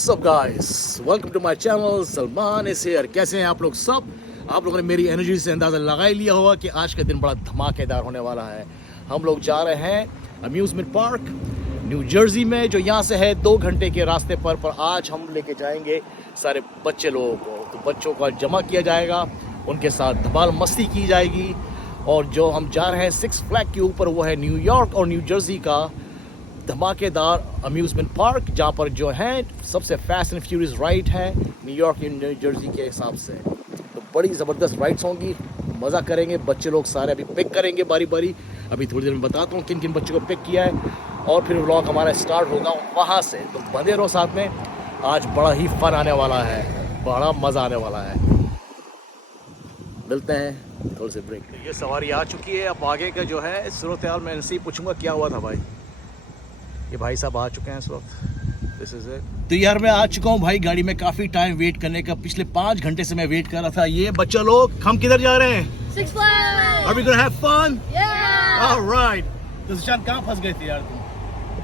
What's up guys? Welcome to my channel. Salman is here. कैसे हैं आप लोग सब? आप लोगों ने मेरी एनर्जी से अंदाज़ा लगा ही लिया होगा कि आज का दिन बड़ा धमाकेदार होने वाला है। हम लोग जा रहे हैं अम्यूज़मेंट पार्क न्यू जर्सी में, जो यहाँ से है 2 घंटे के रास्ते पर आज हम लेके जाएंगे सारे बच्चे लोगों को। तो बच्चों को जमा किया जाएगा, उनके साथ धमाल मस्ती की जाएगी। और जो हम जा रहे हैं सिक्स फ्लैग के ऊपर, वो है न्यूयॉर्क और न्यू जर्सी का धमाकेदार अम्यूज़मेंट पार्क, जहाँ पर जो है सबसे फास्ट एंड फ्यूरियस राइड है न्यूयॉर्क न्यू जर्सी के हिसाब से। तो बड़ी ज़बरदस्त राइड्स होंगी, मज़ा करेंगे। बच्चे लोग सारे अभी पिक करेंगे बारी बारी। अभी थोड़ी देर में बताता हूँ किन किन बच्चों को पिक किया है, और फिर व्लॉग हमारा स्टार्ट होगा वहाँ से। तो बंधे रहो साथ में, आज बड़ा ही फन आने वाला है, बड़ा मज़ा आने वाला है। मिलते हैं थोड़े से ब्रेक। ये सवारी आ चुकी है, अब आगे का जो है सूरत हाल मैं इनसे ही पूछूंगा क्या हुआ था भाई। ये भाई साहब आ चुके हैं इस वक्त। This is it. तो यार मैं आ चुका हूँ भाई गाड़ी में, काफ़ी टाइम वेट करने का, पिछले 5 घंटे से मैं वेट कर रहा था। ये बच्चा लोग, हम किधर जा रहे हैं? Six Flags. Are we gonna have fun? Yeah. All right. तो सुशांत कहाँ फंस गए थे यार तुम?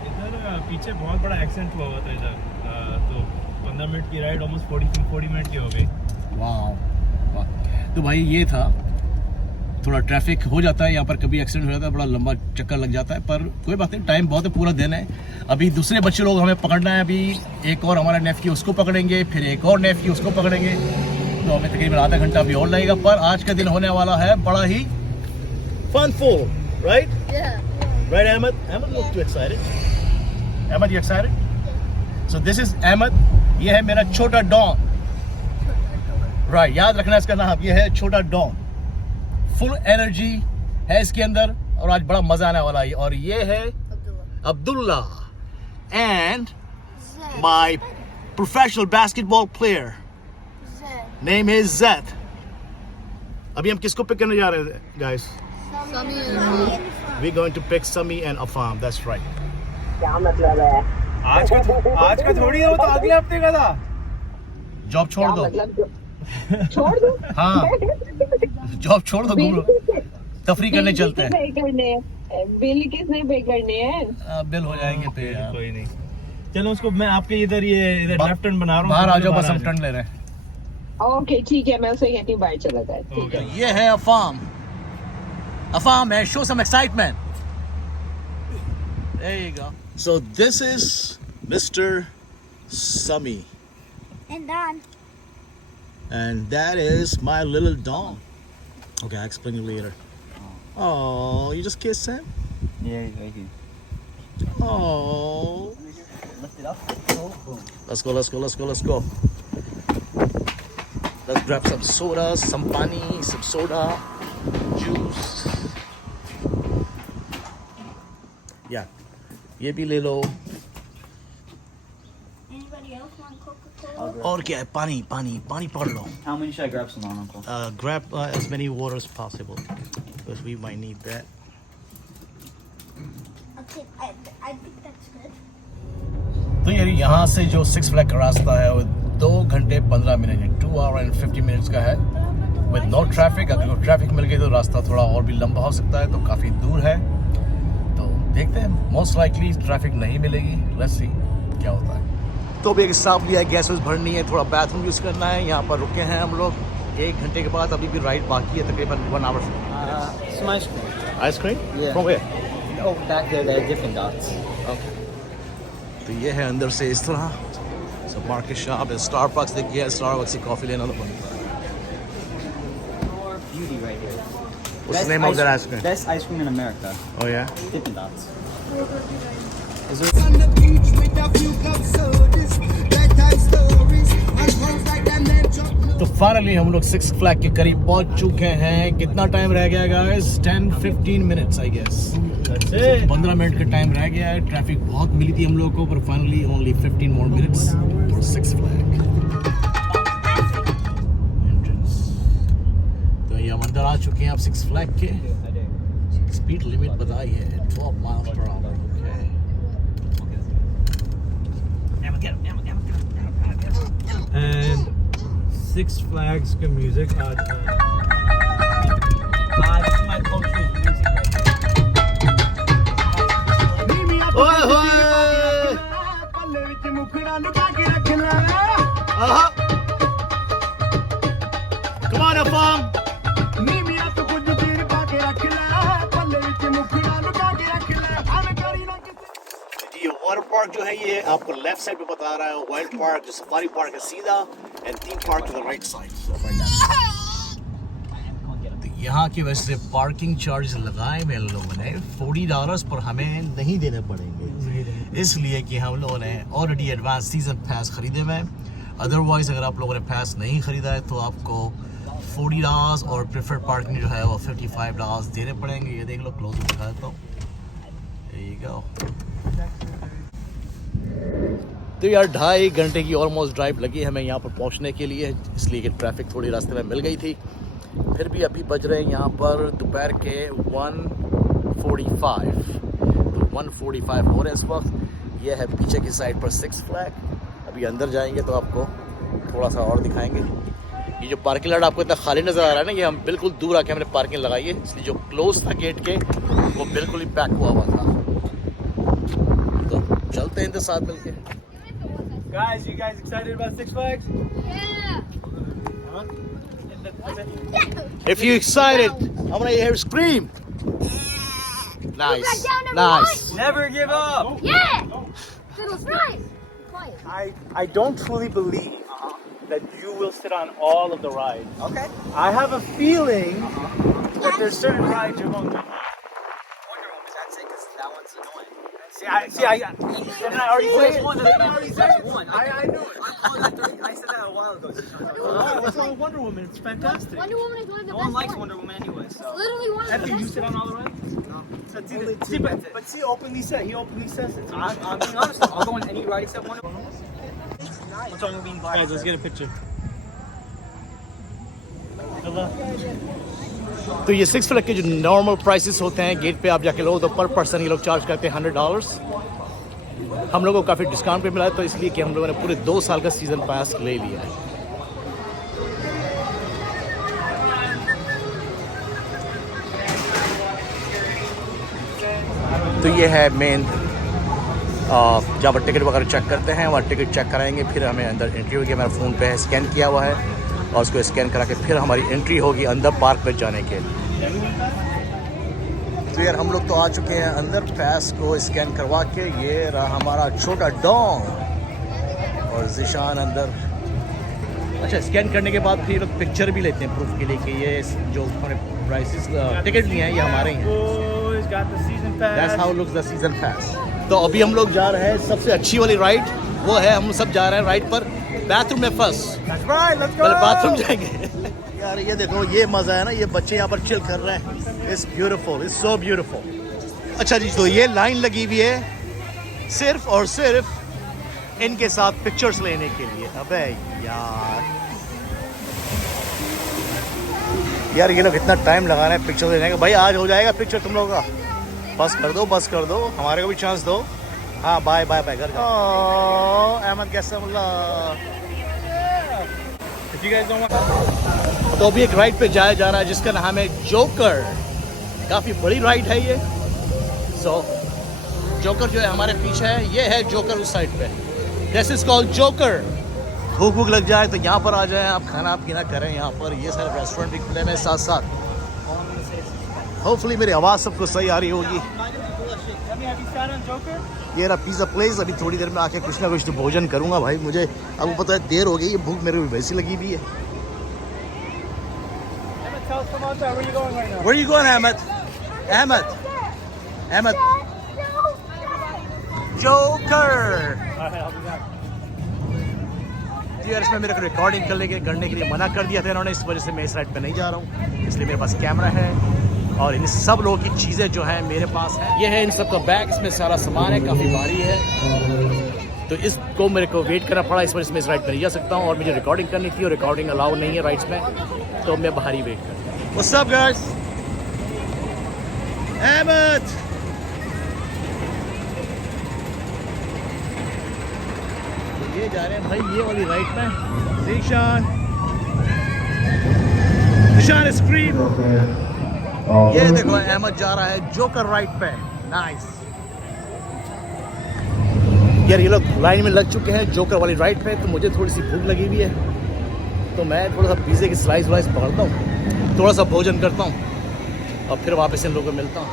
इधर पीछे बहुत बड़ा एक्सीडेंट हुआ था इधर, तो 15 मिनट की राइड ऑलमोस्ट 40 मिनट की हो गई। वाह। तो भाई ये था, थोड़ा ट्रैफिक हो जाता है यहाँ पर, कभी एक्सीडेंट हो जाता है, बड़ा लंबा चक्कर लग जाता है, पर कोई बात नहीं, टाइम बहुत है, पूरा दिन है। अभी दूसरे बच्चे लोग हमें पकड़ना है, अभी एक और हमारा नेफ्यू उसको पकड़ेंगे, फिर एक और नेफ्यू उसको पकड़ेंगे, तो हमें तकरीबन आधा घंटा अभी और लगेगा। पर आज का दिन होने वाला है बड़ा ही फनफुल, right? Yeah. Right, Ahmed? Ahmed look too excited. Ahmed, you excited? So this is Ahmed. ये है मेरा छोटा डॉन। Right, याद रखना इसका नाम, ये है छोटा डॉन। फुल एनर्जी है इसके अंदर और आज बड़ा मजा आने वाला है। और ये है Abdullah and my professional basketball player, name is Zaid. अभी हम किसको पिक करने जा रहे हैं guys? We going to pick Sami and Afam, that's right. क्या मतलब है? आज का थोड़ी है, वो तो अगले हफ्ते का था। जॉब छोड़ दो। छोड़ दो। हाँ, जॉब छोड़ दो, तफरी करने चलते हैं। बिल किसने पे करने हैं? बिल हो जाएंगे पे यार। कोई नहीं, चलो उसको मैं आपके इधर लेफ्ट टर्न बना रहा हूँ, बाहर आ जाओ, बस हम टर्न ले रहे हैं। ओके ठीक है, मैं उसे कहती हूँ बाहर चला जाए। ठीक है। ये है अफाम। अफाम है, show some excitement. There you go. So this is Mr. Sami. And Don. And that is my little Don. Okay, I'll explain you later. Oh, you just kissed him? Yeah, he's right here. Oh. Lift it up. Oh, boom. Let's go, let's go, let's go, let's go. Let's grab some soda, some pani, some soda, juice. Yeah. ये भी ले लो। Anybody else want Coca-Cola? और क्या है? पानी पानी पानी पकड़ लो। How many should I grab some on, Uncle? Grab as many water as possible because we might need that. Okay, I think that's good. तो यार यहाँ से जो सिक्स फ्लैग का रास्ता है वो 2 घंटे 15 मिनट है, 2 hours and 50 minutes का है विद नो ट्रैफिक। अगर ट्रैफिक मिल गई तो रास्ता थोड़ा और भी लंबा हो सकता है, तो काफ़ी दूर है। तो देखते हैं, मोस्ट लाइकली ट्रैफिक नहीं मिलेगी, लेट्स सी क्या होता है। तो भी एक हिसाब लिया है, गैस भरनी है, थोड़ा बाथरूम यूज़ करना है। यहाँ पर रुके हैं हम लोग 1 घंटे के बाद, अभी भी राइड बाकी है, तकरीबन 1 hour। Some ice cream. Ice cream? Yeah. From where? Oh, back there, they're different dots. Okay. तो ये है अंदर से इस तरह। सब मार्केट शॉप है, स्टारबक्स दिख गया, स्टारबक्स से कॉफ़ी लेना तो बनता है। More beauty right here. What's the name of that ice cream? Best ice cream in America. Oh yeah? Dippin' Dots. Is On the beach with a few club sodas, bedtime stories, and poems like them then drop. तो finally हम लोग six flag के करीब पहुंच चुके हैं। कितना time रह गया guys? 10-15 minutes I guess. 15 minute का टाइम रह गया है। ट्रैफिक बहुत मिली थी हम लोगों को, पर finally only 15 more minutes for six flag entrance. तो ये हम अंदर आ चुके हैं अब सिक्स फ्लैग के। स्पीड लिमिट बताई है 12 miles per hour। And six flags का म्यूजिक आज this is my go-to music right here. ओए होए! पल्ले विच मुखड़ा लुका के रखना Come on, Afam. ਨੀ ਮੀਆਂ ਤੂੰ ਕੁਝ ਚੀਰ ਪਾ ਕੇ ਰੱਖ ਲੈ ਪੱਲੇ ਵਿੱਚ ਮੁਖੜਾ ਲੁਕਾ ਕੇ ਰੱਖ ਲੈ ਭਾਵੇਂ ਕਰੀ ਨਾ ਕਿਸੇ ये वाटर पार्क जो है ये आपको लेफ्ट साइड पे बता रहा है, वाइल्ड पार्क जो सफारी पार्क है सीधा, and theme park to the right side. तो यहाँ की वजह से पार्किंग चार्ज लगाए हुए लोगों ने $40 पर हमें नहीं देने पड़ेंगे, इसलिए कि हम लोगों ने ऑलरेडी एडवांस सीजन पास खरीदे हुए हैं। अदरवाइज अगर आप लोगों ने पास नहीं खरीदा है तो आपको $40 और प्रेफर्ड पार्किंग जो है वो $55 देने पड़ेंगे। ये देख लो, क्लोज दिखा देता हूँ। There you go. तो यार 2.5 घंटे की ऑलमोस्ट ड्राइव लगी हमें यहाँ पर पहुँचने के लिए, इसलिए कि ट्रैफिक थोड़ी रास्ते में मिल गई थी। फिर भी अभी बज रहे हैं यहाँ पर दोपहर के 1:45, तो 1:45 हो रहे हैं इस वक्त। ये है पीछे की साइड पर सिक्स फ्लैग। अभी अंदर जाएंगे तो आपको थोड़ा सा और दिखाएंगे। ये जो पार्किंग लॉट आपको इतना खाली नज़र आ रहा है ना, ये हम बिल्कुल दूर आके हमने पार्किंग लगाई है, इसलिए जो क्लोज था गेट के वो बिल्कुल ही पैक हुआ था। तो चलते हैं इनके साथ मिलके। Guys, you guys excited about Six Flags? If you're excited, I'm gonna hear you scream. Nice, nice. Never give up. Yeah! Fiddle's right! Quiet. I don't truly believe that you will sit on all of the rides. Okay. I have a feeling that there's certain rides you're going to. Wonder Woman, I'd say, because that one's annoying. Didn't I already say it? That's one. I knew it. I said that a while ago. What's wrong with Wonder Woman? It's fantastic. Wonder Woman is one of the No best one likes ones. Wonder Woman anyway, so. Literally one of the After you best sit on ones. all the rides? No. So it's either, see, but see, openly said, he openly says it. I'm being honest. I'll go on any ride except Wonder Woman. What's wrong with being black? Guys, let's get a picture. Good luck. तो ये six flag के जो normal prices होते हैं gate पे आप जाके लो तो पर पर्सन ये लोग चार्ज करते हैं $100। हम लोगों को काफ़ी डिस्काउंट पे मिला है, तो इसलिए कि हम लोगों ने पूरे 2 साल का सीज़न पास ले लिया है। तो ये है मेन जहाँ पर टिकट वगैरह चेक करते हैं, वहाँ टिकट चेक कराएंगे, फिर हमें अंदर एंट्री होगी। हमारा फ़ोन पे स्कैन किया हुआ है और उसको स्कैन करा के फिर हमारी एंट्री होगी अंदर पार्क में जाने के लिए। तो यार हम लोग तो आ चुके हैं अंदर, पैस को स्कैन करवा के। ये रहा हमारा छोटा डॉग और जिशान अंदर। अच्छा, स्कैन करने के बाद फिर लोग पिक्चर भी लेते हैं प्रूफ के लिए कि ये जो हमारे प्राइसेस टिकट लिए हैं ये हमारे ही हैं। Boys got the season pass. That's how looks the season pass. तो अभी हम लोग जा रहे हैं सबसे अच्छी वाली राइड, वो है हम सब जा रहे हैं राइड पर बाथरूम में first. That's right, let's go. पहले बाथरूम जाएंगे। यार ये देखो, ये मज़ा है ना, ये बच्चे यहाँ पर चिल कर रहे हैं। It's beautiful, it's so beautiful. अच्छा जी, तो ये लाइन लगी हुई है सिर्फ और सिर्फ इनके साथ पिक्चर्स लेने के लिए। अबे यार ये लोग इतना टाइम लगा रहे हैं पिक्चर लेने का। भाई आज हो जाएगा पिक्चर तुम लोगों का, बस कर दो, बस कर दो, हमारे को भी चांस दो। हाँ बाय बाय बाय, घर जाओ। अहमद कैसा If you guys don't want. तो अभी एक राइड पे जाया जा रहा है जिसका नाम है जोकर। काफ़ी बड़ी राइड है ये। जोकर जो है हमारे पीछे है, ये है जोकर उस साइड पे। This is called joker. भूख भूख लग जाए तो यहाँ पर आ जाएं, आप खाना पीना करें यहाँ पर। ये सारे रेस्टोरेंट भी खुले हैं साथ साथ। होपफुली मेरी आवाज़ सबको सही आ रही होगी। ये रहा पिज़्ज़ा प्लेस। अभी थोड़ी देर में आके कुछ ना कुछ तो भोजन करूँगा भाई। मुझे अब पता है देर हो गई, ये भूख मेरे को वैसी लगी हुई है। Where are you going, Ahmed? Ahmed. Joker. यार इसमें मेरे को रिकॉर्डिंग करने के लिए मना कर दिया था इन्होंने, इस वजह से मैं इस राइड पे नहीं जा रहा हूँ। इसलिए मेरे पास कैमरा है और इन सब लोगों की चीज़ें जो हैं मेरे पास है। ये है इन सब का बैग, इसमें सारा सामान है, काफ़ी भारी है। तो इसको मेरे को वेट करना पड़ा, इस वजह से मैं इस राइड पर नहीं जा सकता हूँ। और मुझे रिकॉर्डिंग करनी थी और रिकॉर्डिंग अलाउ नहीं है राइड्स में, तो मैं बाहर ही वेट करता हूँ। What's up guys? Ahmed. ये जा रहे हैं भाई ये वाली राइड में। निशान स्क्रीन। ये देखो अहमद जा रहा है जोकर राइड पे। नाइस। यार ये लोग लाइन में लग चुके हैं जोकर वाली राइड पे, तो मुझे थोड़ी सी भूख लगी हुई है, तो मैं थोड़ा सा पिज़्ज़े की स्लाइस वाइस पकड़ता हूँ, थोड़ा सा भोजन करता हूँ और फिर वापस इन लोगों को मिलता हूँ।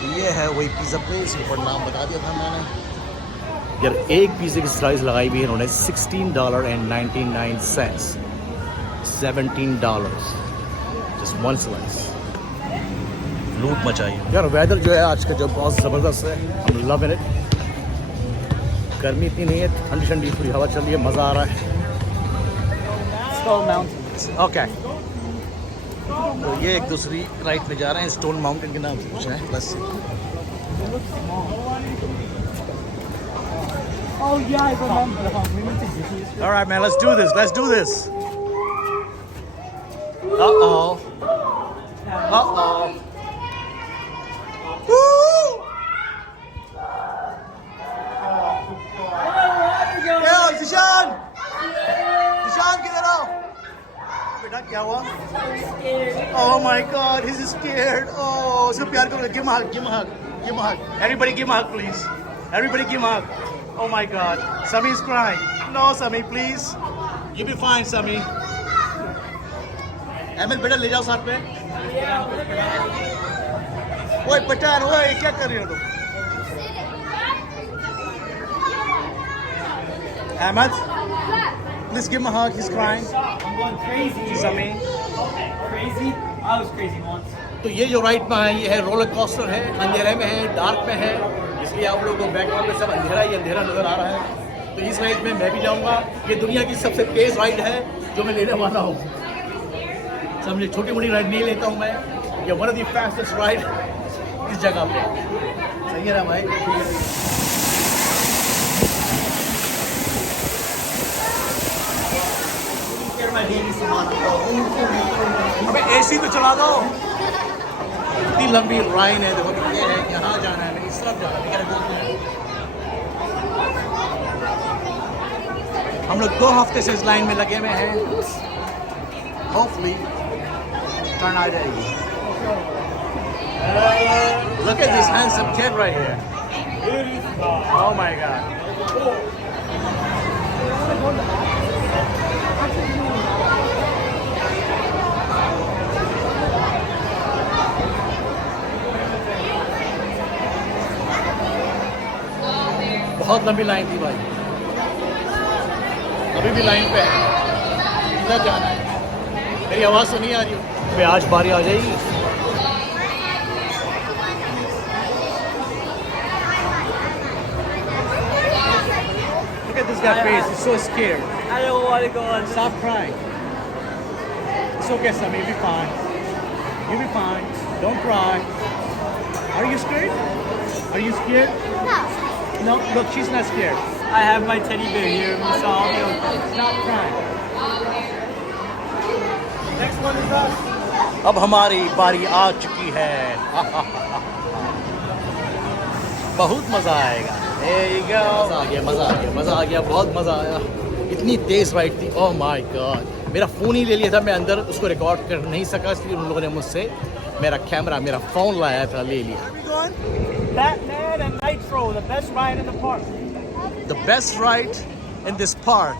तो ये है वही पिज़्ज़ा प्लेस, ऊपर नाम बता दिया था मैंने। यार एक पिज़्ज़े की स्लाइस लगाई हुई है इन्होंने $16.99, $17, जस्ट वन स्लाइस। लूट मचाई यार। वेदर जो है आज का जो बहुत ज़बरदस्त है, हम लव इट। गर्मी इतनी नहीं है, ठंडी ठंडी पूरी हवा चल रही है, मज़ा आ रहा है। Stone Mountain. ओके, तो ये एक दूसरी राइट में जा रहे हैं, स्टोन माउंटेन के नाम से कुछ है बस। Oh yeah, I remember. We went to Disney. All right, man, let's do this. Let's do this. Uh-oh. Uh-oh. Woo! Yo, Zishan! Zishan, किधर आओ? बेटा क्या हुआ? Oh my God, he's scared. Oh, उसको प्यार करो. Give him a hug. Give him a hug. Give him a hug. Everybody, give him a hug, please. Everybody, give him a hug. Oh my God, Sami is crying. No, Sami, please. You'll be fine, Sami. Ahmad बेटा ले जाओ साथ में। ओए पठान, ओए क्या कर रहे हो तुम? Ahmed, please give him a hug. He's crying. I'm going crazy. Sami. Crazy? I was crazy once. तो ये जो राइड में है, ये है रोलर कोस्टर है, अंधेरे में है, डार्क में है, इसलिए आप लोगों को बैकग्राउंड में सब अंधेरा ही अंधेरा नजर आ रहा है। तो इस राइड में मैं भी जाऊंगा। ये दुनिया की सबसे तेज राइड है जो मैं लेने वाला हूँ। समझे, छोटी मोटी राइड नहीं लेता हूँ मैं, ये one of the fastest ride इस जगह पे। सही है ना भाई? अबे एसी तो चला दो। इतनी लंबी लाइन है, देखो ये है, यहाँ जाना है, इस तरफ जाना है, क्या बोलते हैं। हम लोग 2 हफ्ते से इस लाइन में लगे हुए हैं। होपफुली टर्न आ जाएगी। Look at this handsome kid right here. Oh my God. बहुत लंबी लाइन थी भाई, अभी भी लाइन पे है, इधर जाना है। मेरी आवाज़ तो नहीं आ रही है? मैं आज बारी आ जाएगी। Look at this guy's face, he's so scared. I don't want to go on. Stop crying. It's okay, Sami, you'll be fine. You'll be fine. Don't cry. Are you scared? Are you scared? No. No, look, she's not scared. I have my teddy bear here, so I'll be okay. Stop crying. Next one is us. अब हमारी बारी आ चुकी है। बहुत मज़ा आएगा। There you go. मज़ा आ गया, मज़ा आ गया, मज़ा आ गया, बहुत मज़ा आया। इतनी तेज़ राइड थी, ओह माय गॉड। मेरा फ़ोन ही ले लिया था मैं अंदर, उसको रिकॉर्ड कर नहीं सका, इसलिए उन लोगों ने मुझसे मेरा कैमरा, मेरा फ़ोन लाया था, ले लिया। Batman and Nitro, the best ride in the park. The best ride in this park,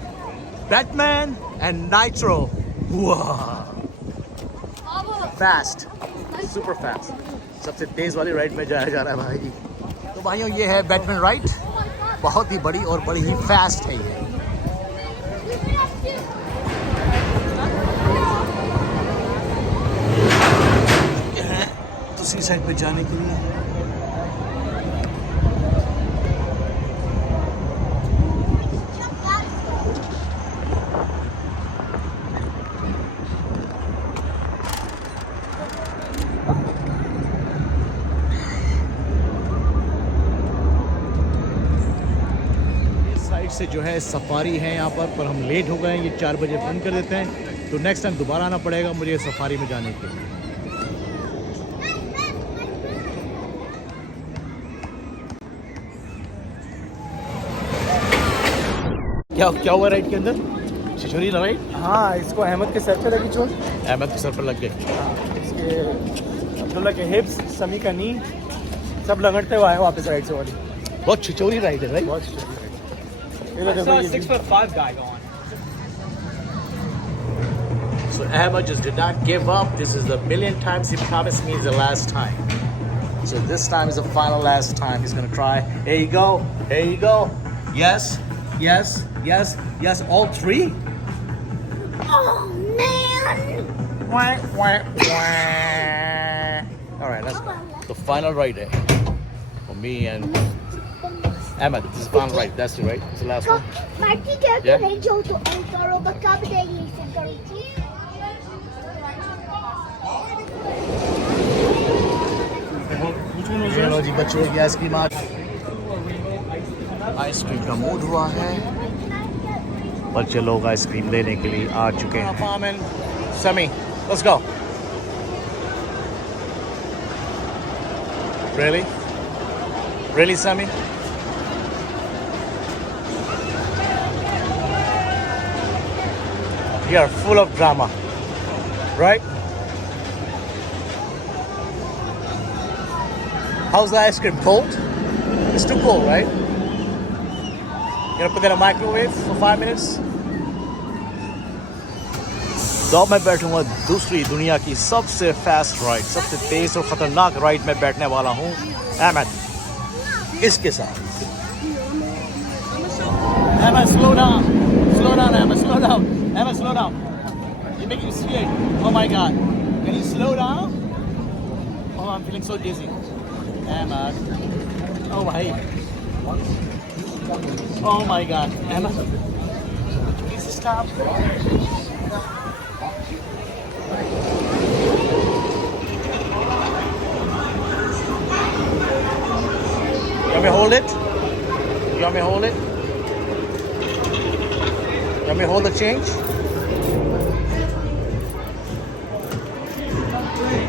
Batman and Nitro. Wow. Fast, super fast. सबसे तेज़ वाली राइड में जाया जा रहा है भाई। तो भाइयों ये है बैटमैन राइड, बहुत ही बड़ी और बड़ी ही फास्ट है ये। ये है दूसरी साइड पे जाने के लिए। से जो है सफारी है यहाँ पर हम लेट हो गए हैं, ये 4 बजे बंद कर देते हैं, तो नेक्स्ट टाइम दोबारा आना पड़ेगा मुझे सफारी में जाने के लिए। क्या क्या हुआ राइड के अंदर? छिछोरी राइड? हाँ, इसको अहमद के सर पे लगी चोट। अहमद के सर पर लग गई। इसके अब्दुल्ला के हिप्स, समी का नी, सब लगड़ते हुए आए वापस राइड से वाली। बहुत छिछोरी राइड है भाई। बहुत I saw a 6'5" guy go on. So Ahmed just did not give up. This is the million times he promised me is the last time. So this time is the final last time. He's gonna try. Here you go. Here you go. Yes, yes, yes, yes. All three. Oh man! Wah, wah, wah. All right, let's go. The final right there for me and Ahmed. This is the final right. That's the right. It's the last तो one. माटी क्या Yeah. नहीं जो तो करो बता भी देगी इसे करो Which one was चलो yours? जी बच्चों की आइसक्रीम आज आइसक्रीम का मूड हुआ है बच्चे लोग आइसक्रीम लेने के लिए आ चुके हैं Farman, Semi, let's go. Really? Really, Semi? You are full of drama, right? How's the ice cream? Cold? It's too cold, right? You gonna put that in a microwave for 5 minutes? तो अब मैं बैठूंगा दूसरी दुनिया की सबसे fast ride, सबसे तेज और खतरनाक राइड में बैठने वाला हूँ अहमद इसके साथ। Ahmed, slow down. Slow down, Ahmed. Slow down. Ahmed, slow down. You're making me scared. Oh my God. Can you slow down? Oh, I'm feeling so dizzy. Ahmed. Oh my. Oh my God. Ahmed. Please stop. You want me to hold it? You want me to hold it? You want me to hold the change?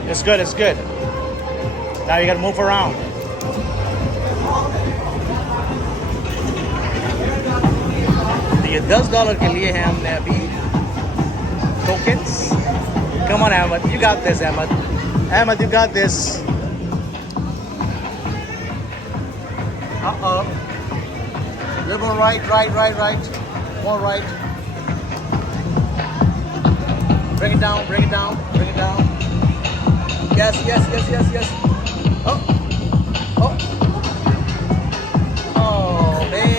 It's good, it's good. Now you gotta move around. ये $10 के लिए हैं हमने अभी tokens. Come on, Ahmed, you got this, Ahmed. Ahmed, you got this. Uh-oh. Little more right. More right. Bring it down. Yes. Oh. Oh, man.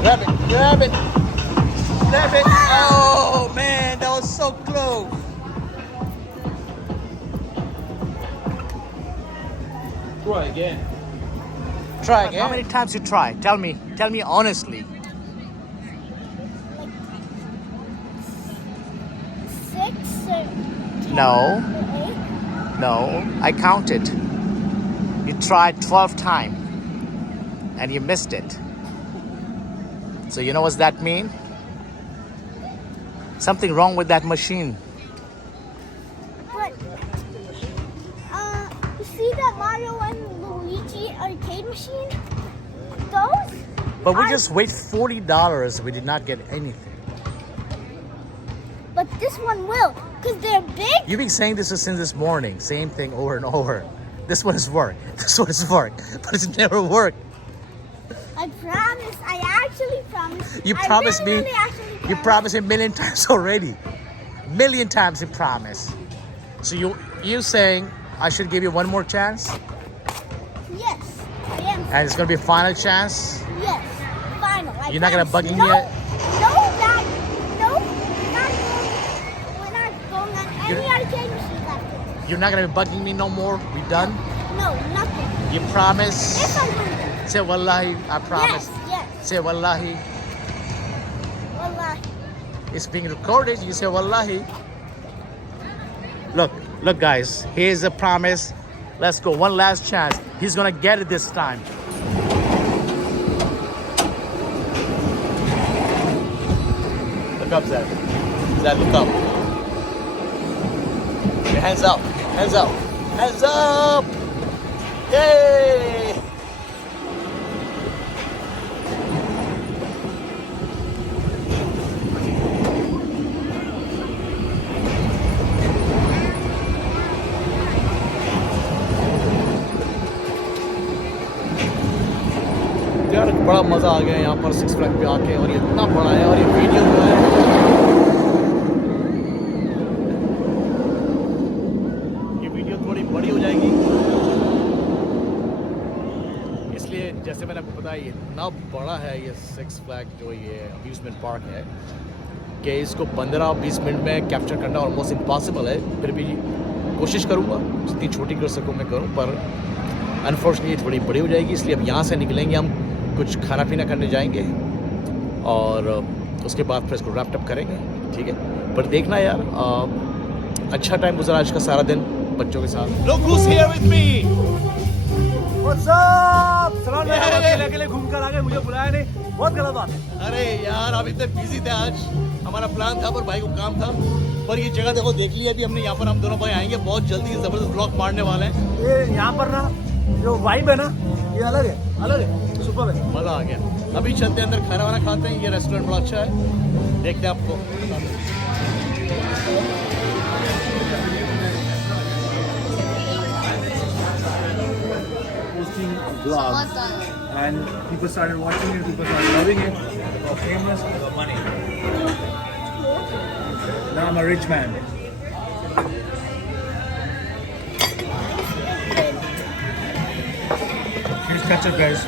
Grab it. Oh, man, that was so close. Try again. Try again. How many times you try? Tell me honestly. 6 or No, 8. no, I counted. You tried 12 times and you missed it. So you know what's that mean? Something wrong with that machine. But you see that Mario and Luigi arcade machine? Those? But we just wait $40. We did not get anything. But this one will, because they're big. You've been saying this since this morning. Same thing over and over. This one is work. This one is work. But it's never worked. I promise. I actually promise. You I promised really, me. really actually You promise. promised a million times already. Million times you promised. So you saying I should give you one more chance? Yes, I am. And it's gonna be a final chance? Yes, final. You're not gonna promise. bug me No, yet? no, we're not going on any arcade machine after this. You're not gonna be bugging me no more? We done? No, nothing. You promise? If I win them. Say wallahi, I promise. Yes. Say wallahi. Wallah. It's being recorded. You say wallahi. Look guys, here's a promise. Let's go, one last chance. He's gonna get it this time. Look up, Zed. Zed, look up. Your hands up. Hands up. Yay! बड़ा मज़ा आ गया यहाँ पर six flag पे आके, और ये इतना बड़ा है, और ये वीडियो जो है ये वीडियो थोड़ी बड़ी हो जाएगी, इसलिए जैसे मैंने आपको बताया ये इतना बड़ा है ये सिक्स फ्लैग जो ये अम्यूज़मेंट पार्क है कि इसको 15-20 मिनट में कैप्चर करना ऑलमोस्ट इम्पॉसिबल है। फिर भी कोशिश करूँगा जितनी छोटी कर सकूँ मैं करूँ, पर अनफॉर्चुनेटली थोड़ी बड़ी हो जाएगी। इसलिए अब यहाँ से निकलेंगे, हम कुछ खाना पीना करने जाएंगे और उसके बाद फिर इसको रैप अप करेंगे, ठीक है। पर देखना यार अच्छा टाइम गुजरा आज का सारा दिन बच्चों के साथ। Look who's here with me! What's up? सलाम भाई, अकेले घूम कर आ गए, मुझे बुलाया नहीं, बहुत गलत बात है। अरे यार आप इतने बिजी थे, आज हमारा प्लान था पर भाई को काम था। पर ये जगह देखो देख लिया अभी हमने, यहाँ पर हम दोनों भाई आएंगे, बहुत जल्दी ज़बरदस्त ब्लॉग मारने वाले हैं। ये यहाँ पर ना जो वाइब है ना, ये अलग है, सुपर है। मज़ा आ गया। अभी चलते हैं अंदर, खाना वाना खाते हैं। ये रेस्टोरेंट बड़ा अच्छा है, देखते हैं आपको। Posting vlogs and people started watching it, people started loving it, got famous, got money. Now I'm a rich man. Here's ketchup, guys.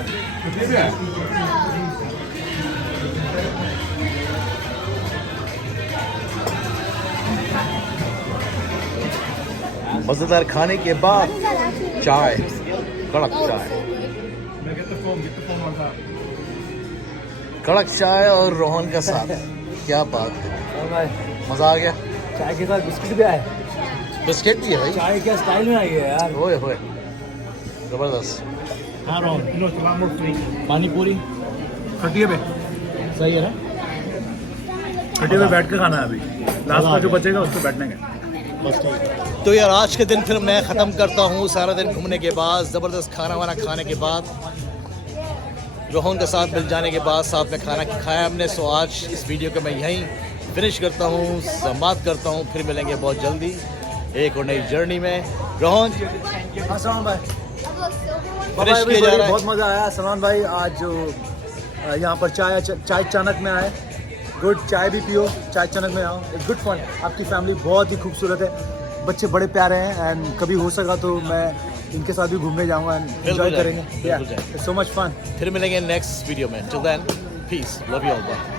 मज़ेदार खाने के बाद चाय, कड़क चाय, Get the foam on top. कड़क चाय और रोहन का साथ, क्या बात है, और भाई मज़ा आ गया। चाय के साथ बिस्किट भी आए, बिस्किट भी है भाई, चाय क्या स्टाइल में आई है यार। होए होए ज़बरदस्त। हाँ Rohan, no one more free. पानी पूरी खटिए पे, सही है ना? खटिए पे बैठ के खाना है अभी, लास्ट का जो बचेगा उसको बैठने का। तो यार आज के दिन फिर मैं ख़त्म करता हूँ। सारा दिन घूमने के बाद, ज़बरदस्त खाना वाना खाने के बाद, रोहन के साथ मिल जाने के बाद, साथ में खाना खाया हमने। सो आज इस वीडियो को मैं यहीं फिनिश करता हूँ, समाप्त करता हूँ। फिर मिलेंगे बहुत जल्दी एक और नई जर्नी में। रोहन हाँ सलमान भाई, फिनिश किया जा रहा है। बहुत मज़ा आया सलमान भाई। आज जो यहाँ पर चाय चानक में आए, गुड, चाय भी पियो, चाय चानक में आओ, इट्स गुड फन। आपकी फैमिली बहुत ही खूबसूरत है, बच्चे बड़े प्यारे हैं, एंड कभी हो सका तो मैं इनके साथ भी घूमने जाऊँगा एंड एंजॉय करेंगे। So much fun. फिर मिलेंगे नेक्स्ट वीडियो में। Till then, peace, love you all, bye.